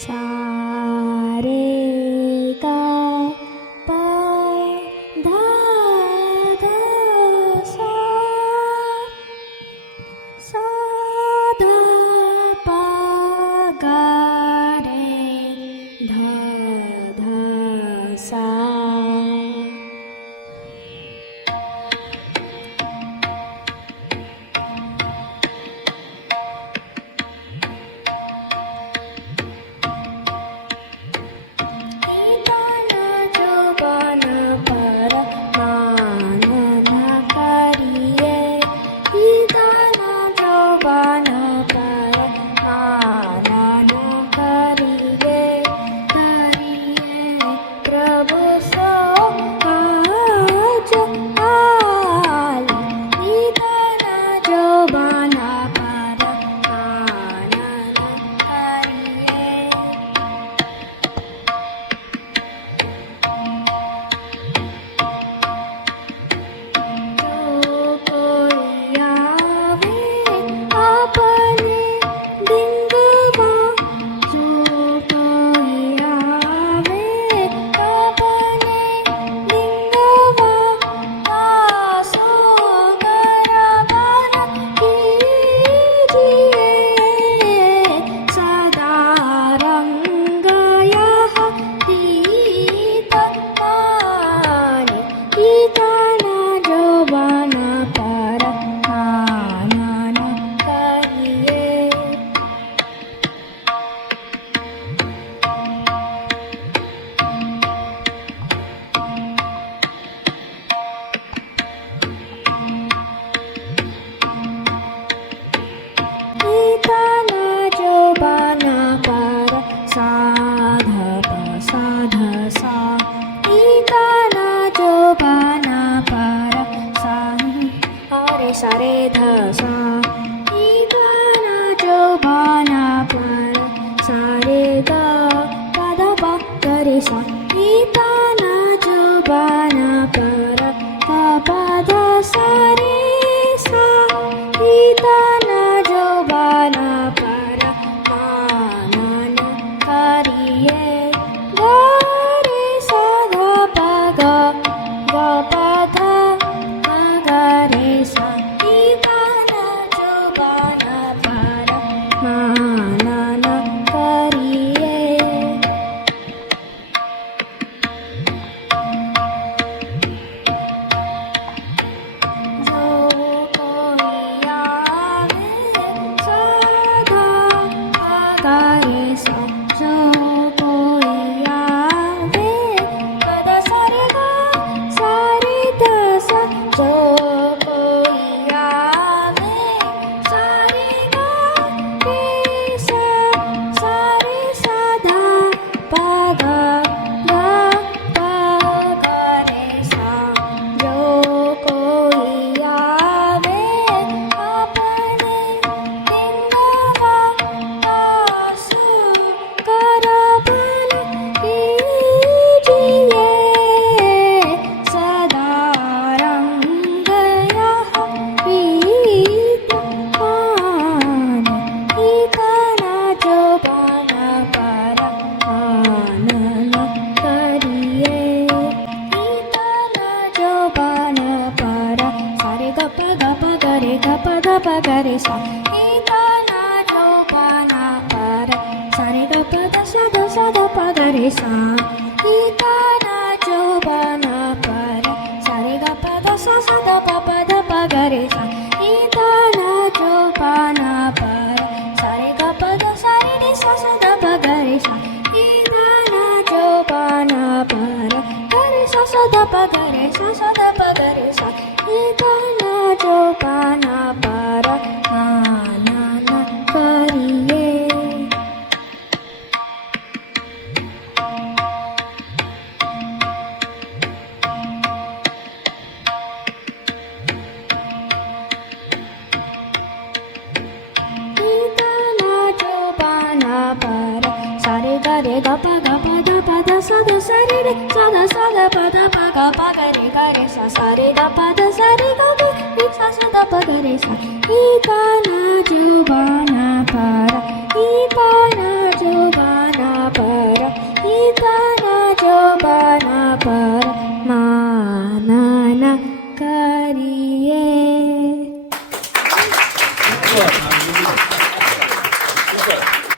सा रे गा पा धा धा सा सा धा पा गा रे धा धा सा. Sa re tha sa ni pa na jo ba na pa sa re ga pa da pa ga re sa ni pa na jo ba na pa pa pa da sa re sa ni pa na jo ba na pa ma na na ka ri ye ga re sa ga pa da ma ga re sa pa ga re sa ni pa na jo pa na pa ra sa re ga pa da pa ga re sa ni pa na jo pa na pa ra sa re ga pa da pa ga re sa ni pa na jo pa na pa ra sa re ga pa da sa da pa ga re sa ni pa na jo pa na pa ra ga re sa da pa ga re sa da pa ga re sa ni pa na jo pa na pa ra na na kariye. ga pa da sa da sa re re sa da pa da pa ga re sa re da pa da sa re ga re sa da pa ga re sa ni pa na ju ba na pa ra ni pa na ju ba na માનન કરીએ. વાહ.